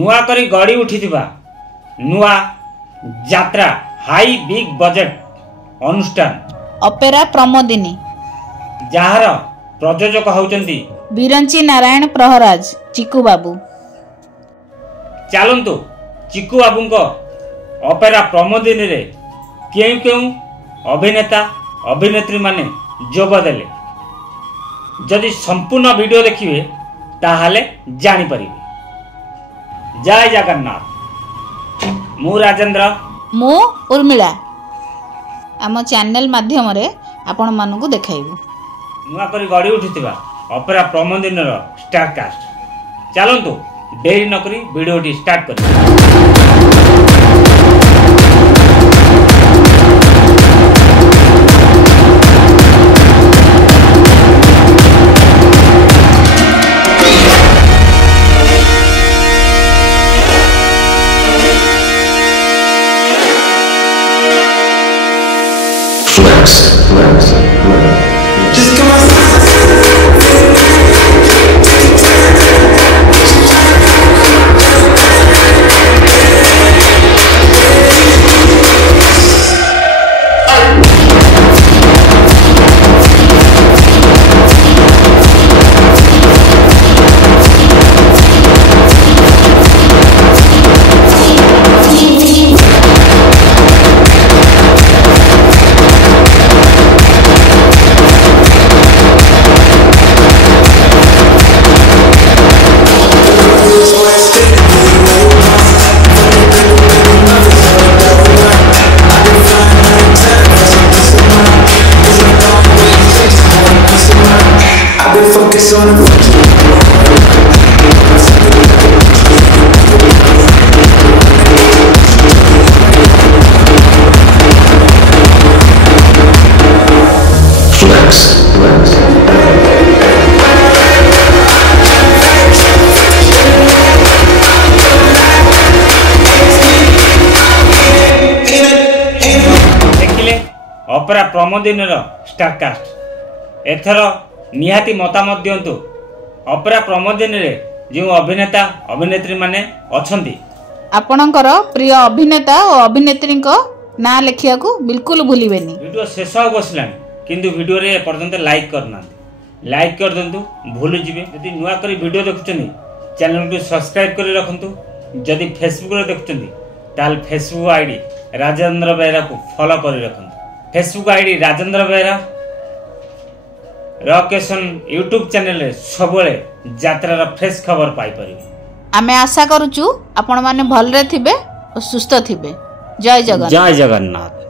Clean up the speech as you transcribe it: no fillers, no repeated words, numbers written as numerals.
नुआ करी गड़ी उठिथिबा नुआ यात्रा हाई बिग बजेट अनुष्ठान अपेरा प्रमोदिनी जार प्रयोजक होउचंती बिरंची नारायण प्रहराज चिकू बाबू। चलतु चिकू बाबू अपेरा प्रमोदिनी रे क्यों क्यों अभिनेता अभिनेत्री माने जोग देले जदि संपूर्ण वीडियो देखिए ताहले जानी परिबे। जय जगन्नाथ। मु राजेंद्र मु उर्मिला आम चैनल माध्यम रे आपण मानकु देखाइबु नुआ करी गड़ी उठिथिबा अपेरा प्रमोदिनी रो स्टार कास्ट। चलतु देरी नकरी वीडियोटी स्टार्ट करी। Just come on. Opera Pramodini रो स्टार कास्ट एथर निहाती मतामत दियंतु। अपेरा प्रमोदिनी रे जो अभिनेता अभिनेत्री माने अछंती आपणकर प्रिय अभिनेता और अभिनेत्री ना लिखिया को बिल्कुल भूलिबेनी। वीडियो शेष हो बसलानी किंतु वीडियो रे पर्यंत लाइक करना लाइक कर दंतु भूल जिवे। यदि नुआ करी वीडियो देखुचनी चैनल को सब्सक्राइब कर रखंतु। यदि फेसबुक रे देखुचनी ताल फेसबुक आईडी राजेंद्र बेहरा को फॉलो कर रखंतु। फेसबुक आईडी राजेंद्र बेहरा रॉकेशन यूट्यूब चैनल रे सबले यात्रा फ्रेश खबर पाई परिबे। आमे आशा करूचु आपण माने भल रे थिबे और सुस्थ थिबे। जय जगन्नाथ। जय जगन्नाथ।